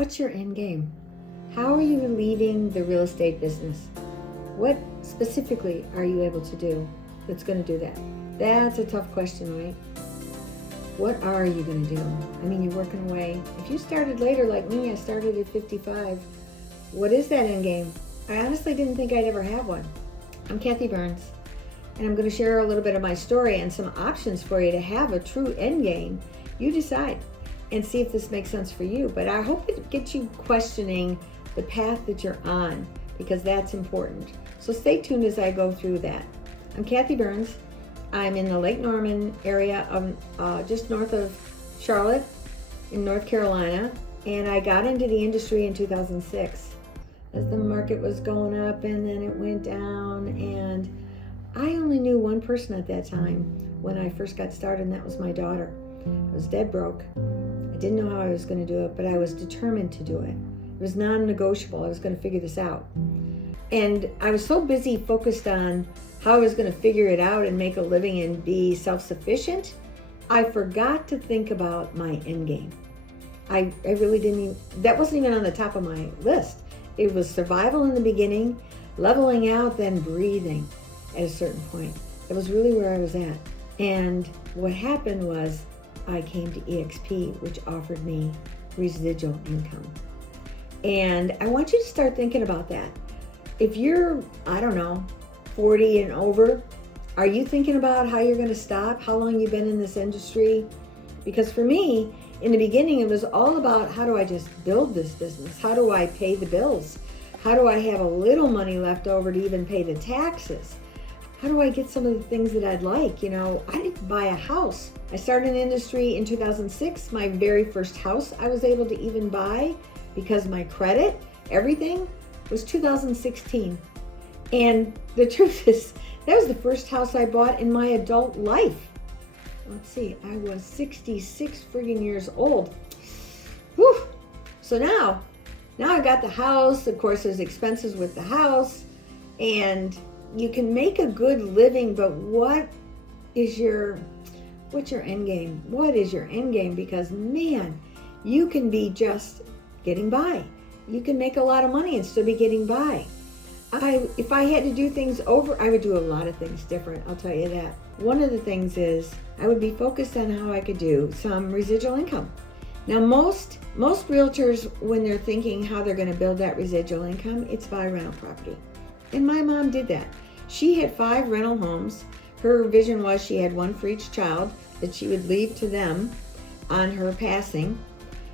What's your end game? How are you leaving the real estate business? What specifically are you able to do that's going to do that? That's a tough question, right? What are you going to do? I mean, you're working away. If you started later like me, I started at 55. What is that end game? I honestly didn't think I'd ever have one. I'm Kathy Burns, and I'm going to share a little bit of my story and some options for you to have a true end game. You decide and see if this makes sense for you. But I hope it gets you questioning the path that you're on, because that's important. So stay tuned as I go through that. I'm Kathy Burns. I'm in the Lake Norman area of just north of Charlotte in North Carolina, and I got into the industry in 2006 as the market was going up and then it went down, and I only knew one person at that time when I first got started, and that was my daughter. I was dead broke. I didn't know how I was going to do it, but I was determined to do it. It was non-negotiable. I was going to figure this out. And I was so busy focused on how I was going to figure it out and make a living and be self-sufficient, I forgot to think about my end game. I really didn't even, that wasn't even on the top of my list. It was survival in the beginning, leveling out, then breathing at a certain point. That was really where I was at. And what happened was I came to EXP, which offered me residual income. And I want you to start thinking about that. If you're, 40 and over, are you thinking about how you're going to stop? How long you've been in this industry? Because for me, in the beginning, it was all about, how do I just build this business? How do I pay the bills? How do I have a little money left over to even pay the taxes? How do I get some of the things that I'd like? I didn't buy a house. I started in the industry in 2006. My very first house I was able to even buy, because my credit, everything, was 2016. And the truth is, that was the first house I bought in my adult life. Let's see, I was 66 friggin' years old. Whew. So now I got the house. Of course, there's expenses with the house, and you can make a good living, but what's your end game? What is your end game? Because man, you can be just getting by. You can make a lot of money and still be getting by. If I had to do things over, I would do a lot of things different, I'll tell you that. One of the things is I would be focused on how I could do some residual income. Now, most realtors, when they're thinking how they're going to build that residual income, it's buy rental property. And my mom did that. She had 5 rental homes. Her vision was she had one for each child that she would leave to them on her passing.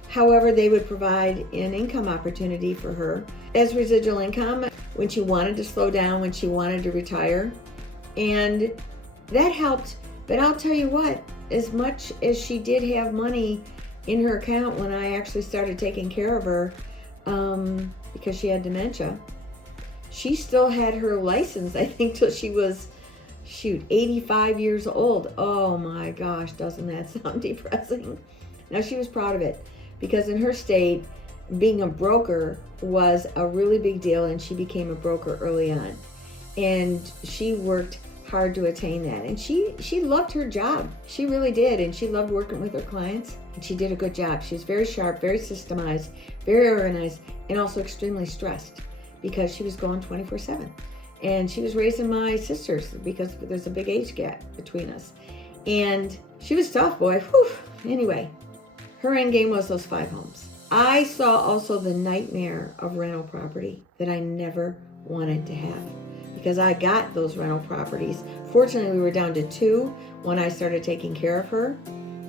However, they would provide an income opportunity for her as residual income when she wanted to slow down, when she wanted to retire. And that helped. But I'll tell you what, as much as she did have money in her account when I actually started taking care of her, because she had dementia, she still had her license, I think, till she was, 85 years old. Oh my gosh, doesn't that sound depressing? Now, she was proud of it, because in her state, being a broker was a really big deal, and she became a broker early on. And she worked hard to attain that. And she loved her job. She really did. And she loved working with her clients. And she did a good job. She was very sharp, very systemized, very organized, and also extremely stressed, because she was going 24/7. And she was raising my sisters, because there's a big age gap between us. And she was tough, boy. Whew. Anyway, her end game was those 5 homes. I saw also the nightmare of rental property that I never wanted to have, because I got those rental properties. Fortunately, we were down to 2 when I started taking care of her,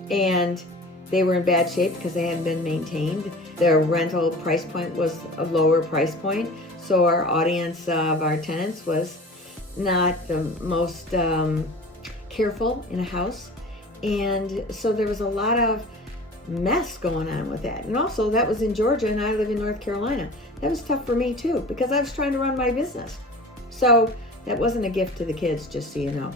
and they were in bad shape because they hadn't been maintained. Their rental price point was a lower price point, so our audience of our tenants was not the most careful in a house, and so there was a lot of mess going on with that. And also, that was in Georgia and I live in North Carolina. That was tough for me too, because I was trying to run my business. So that wasn't a gift to the kids, just so you know.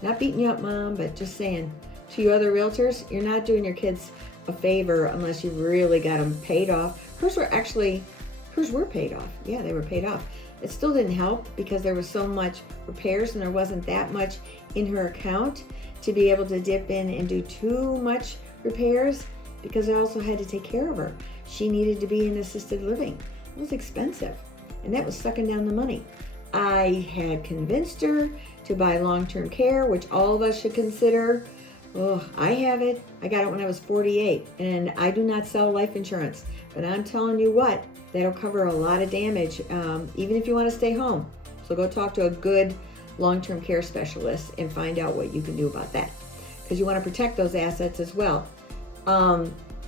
Not beating you up, Mom, but just saying to you other realtors, you're not doing your kids a favor unless you really got them paid off. Hers were paid off. Yeah, they were paid off. It still didn't help because there was so much repairs and there wasn't that much in her account to be able to dip in and do too much repairs, because I also had to take care of her. she needed to be in assisted living. It was expensive, and that was sucking down the money. I had convinced her to buy long-term care, which all of us should consider. Oh, I have it. I got it when I was 48, and I do not sell life insurance. But I'm telling you what, that'll cover a lot of damage, even if you want to stay home. So go talk to a good long-term care specialist and find out what you can do about that, because you want to protect those assets as well.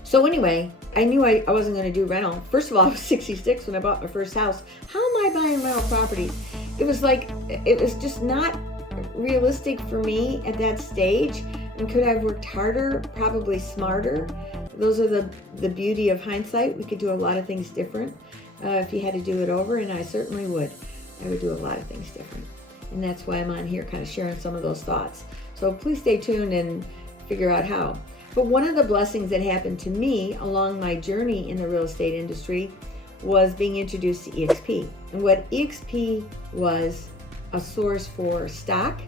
So anyway, I knew I wasn't going to do rental. First of all, I was 66 when I bought my first house. How am I buying rental properties? It was just not realistic for me at that stage. And could I have worked harder? Probably smarter. Those are the beauty of hindsight. We could do a lot of things different if you had to do it over, and I certainly would. I would do a lot of things different. And that's why I'm on here kind of sharing some of those thoughts. So please stay tuned and figure out how. But one of the blessings that happened to me along my journey in the real estate industry was being introduced to EXP. And what EXP was a source for stock,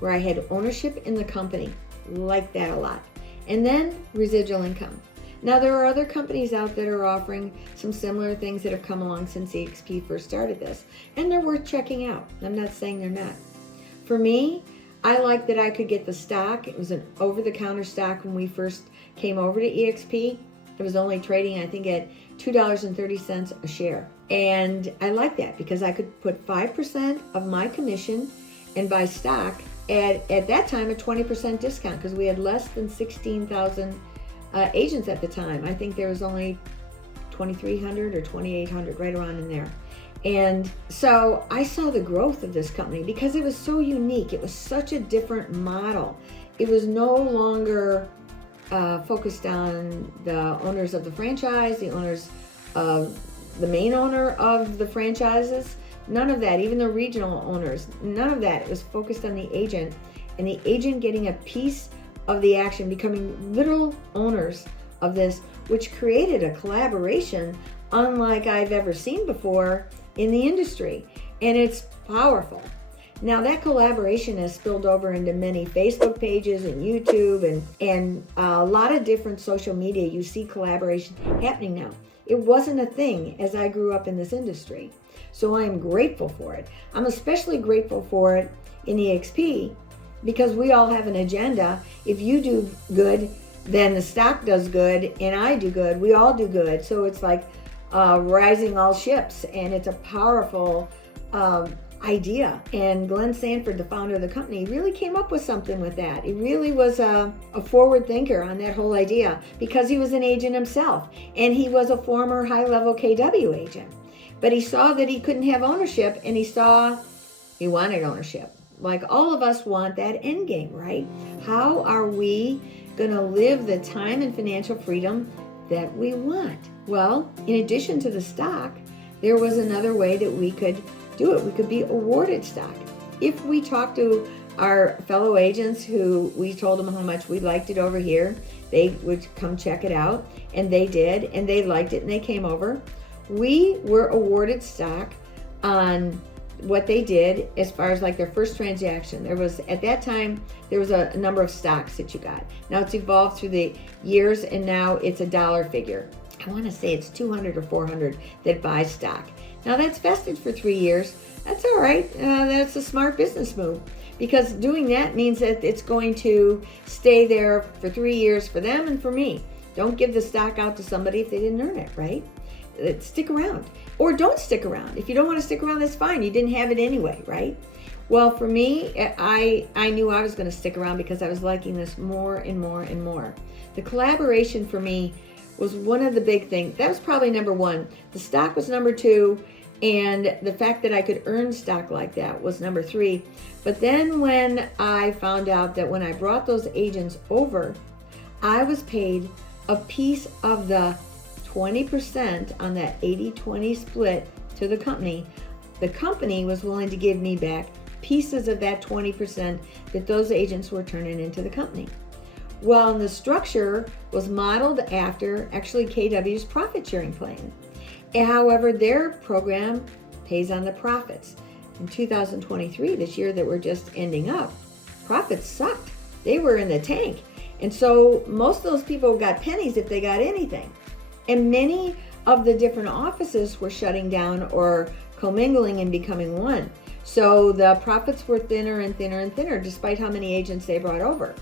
where I had ownership in the company. Like that a lot. And then residual income. Now there are other companies out that are offering some similar things that have come along since EXP first started this, and they're worth checking out. I'm not saying they're not. For me, I like that I could get the stock. It was an over-the-counter stock when we first came over to EXP. It was only trading, I think, at $2.30 a share. And I like that because I could put 5% of my commission and buy stock at that time a 20% discount, because we had less than 16,000 agents at the time. I think there was only 2,300 or 2,800, right around in there. And so I saw the growth of this company because it was so unique. It was such a different model. It was no longer focused on the owners of the franchise, the owners of the main owner of the franchises. None of that, even the regional owners, none of that. It was focused on the agent, and the agent getting a piece of the action, becoming literal owners of this, which created a collaboration unlike I've ever seen before in the industry. And it's powerful. Now that collaboration has spilled over into many Facebook pages and YouTube and a lot of different social media. You see collaboration happening now. It wasn't a thing as I grew up in this industry. So I am grateful for it. I'm especially grateful for it in EXP because we all have an agenda. If you do good, then the stock does good, and I do good. We all do good. So it's like rising all ships, and it's a powerful idea. And Glenn Sanford, the founder of the company, really came up with something with that. He really was a forward thinker on that whole idea because he was an agent himself, and he was a former high-level KW agent. But he saw that he couldn't have ownership, and he wanted ownership. Like all of us want that end game, right? How are we going to live the time and financial freedom that we want? Well, in addition to the stock, there was another way that we could do it. We could be awarded stock. If we talked to our fellow agents who we told them how much we liked it over here, they would come check it out, and they did, and they liked it, and they came over. We were awarded stock on what they did as far as like their first transaction. There was, at that time, there was a number of stocks that you got. Now it's evolved through the years, and now it's a dollar figure. I want to say it's 200 or 400 that buy stock. Now that's vested for 3 years. That's all right. That's a smart business move, because doing that means that it's going to stay there for 3 years for them and for me. Don't give the stock out to somebody if they didn't earn it, right? Stick around, or don't stick around. If you don't want to stick around, that's fine. You didn't have it anyway, right? Well, for me, I knew I was going to stick around because I was liking this more and more and more. The collaboration for me was one of the big things. That was probably number one. The stock was number two, and the fact that I could earn stock like that was number three. But then when I found out that when I brought those agents over, I was paid a piece of the 20% on that 80-20 split to the company. The company was willing to give me back pieces of that 20% that those agents were turning into the company. Well, and the structure was modeled after actually KW's profit sharing plan. And however, their program pays on the profits. In 2023, this year that we're just ending up, profits sucked. They were in the tank. And so most of those people got pennies if they got anything. And many of the different offices were shutting down or commingling and becoming one. So the profits were thinner and thinner and thinner, despite how many agents they brought over.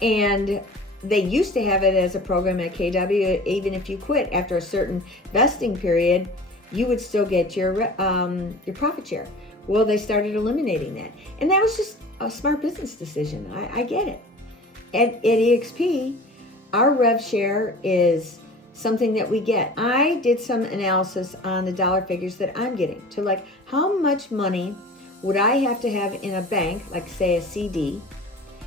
And they used to have it as a program at KW, even if you quit after a certain vesting period, you would still get your profit share. Well, they started eliminating that. And that was just a smart business decision. I get it. At EXP, our rev share is something that we get. I did some analysis on the dollar figures that I'm getting to, like, how much money would I have to have in a bank, like say a CD?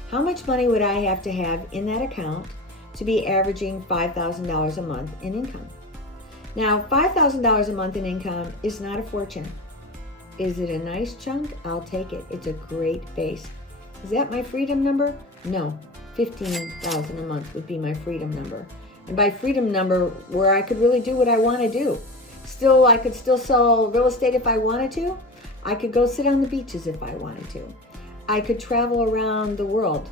How much money would I have to have in that account to be averaging $5,000 a month in income? Now, $5,000 a month in income is not a fortune. Is it a nice chunk? I'll take it. It's a great base. Is that my freedom number? No. $15,000 a month would be my freedom number. And by freedom number, where I could really do what I want to do. I could still sell real estate if I wanted to. I could go sit on the beaches if I wanted to. I could travel around the world.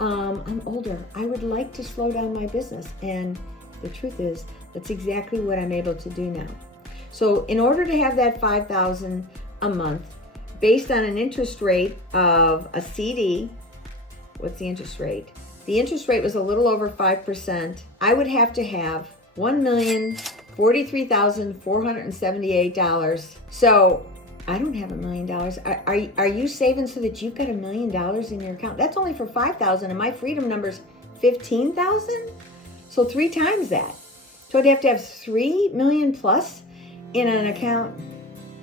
I'm older. I would like to slow down my business. And the truth is, that's exactly what I'm able to do now. So in order to have that $5,000 a month, based on an interest rate of a CD, what's the interest rate? The interest rate was a little over 5%. I would have to have $1,043,478. So I don't have $1 million. Are you saving so that you've got $1 million in your account? That's only for $5,000, and my freedom number's $15,000. So 3 times that. So I'd have to have $3 million plus in an account.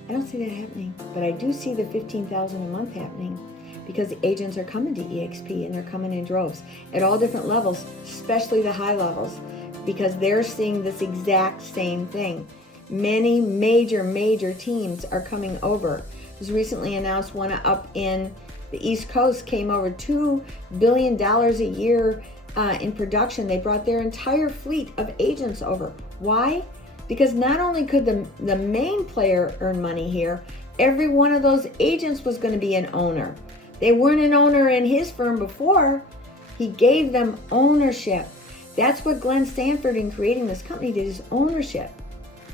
I don't see that happening, but I do see the $15,000 a month happening, because the agents are coming to EXP and they're coming in droves at all different levels, especially the high levels, because they're seeing this exact same thing. Many major teams are coming over. It was recently announced one up in the East Coast came over $2 billion a year in production. They brought their entire fleet of agents over. Why? Because not only could the main player earn money here, every one of those agents was going to be an owner. They weren't an owner in his firm before. He gave them ownership. That's what Glenn Stanford in creating this company did, is ownership.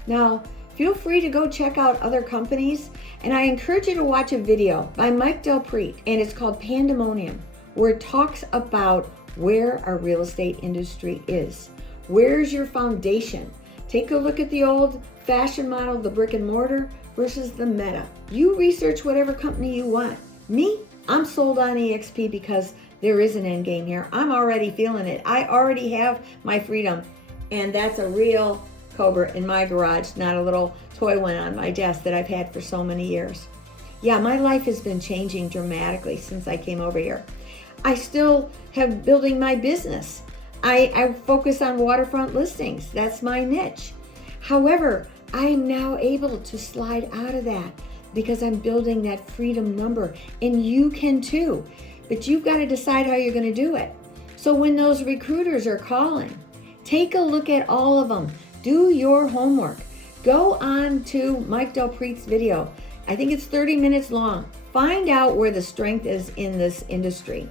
Now, feel free to go check out other companies, and I encourage you to watch a video by Mike Del Prete, and it's called Pandemonium, where it talks about where our real estate industry is. Where's your foundation? Take a look at the old-fashioned model, the brick and mortar versus the meta. You research whatever company you want. Me, I'm sold on EXP because there is an end game here. I'm already feeling it. I already have my freedom, and that's a real Cobra in my garage, not a little toy one on my desk that I've had for so many years. Yeah, my life has been changing dramatically since I came over here. I still have building my business. I focus on waterfront listings. That's my niche. However, I am now able to slide out of that because I'm building that freedom number, and you can too. But you've got to decide how you're going to do it. So when those recruiters are calling, take a look at all of them. Do your homework. Go on to Mike Del Prete's video. I think it's 30 minutes long. Find out where the strength is in this industry.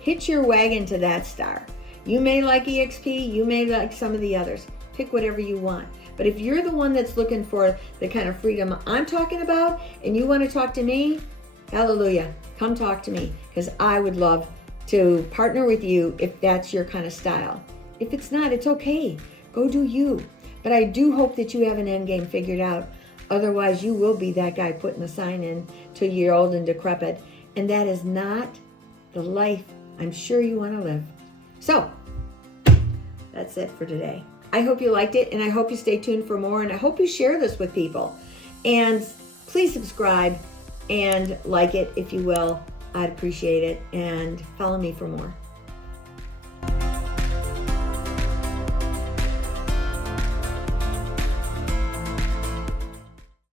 Hitch your wagon to that star. You may like EXP, you may like some of the others. Pick whatever you want. But if you're the one that's looking for the kind of freedom I'm talking about, and you want to talk to me, hallelujah, come talk to me, because I would love to partner with you if that's your kind of style. If it's not, it's okay. Go do you. But I do hope that you have an end game figured out. Otherwise, you will be that guy putting the sign in till you're old and decrepit. And that is not the life I'm sure you want to live. So, that's it for today. I hope you liked it, and I hope you stay tuned for more, and I hope you share this with people. And please subscribe and like it if you will. I'd appreciate it, and follow me for more.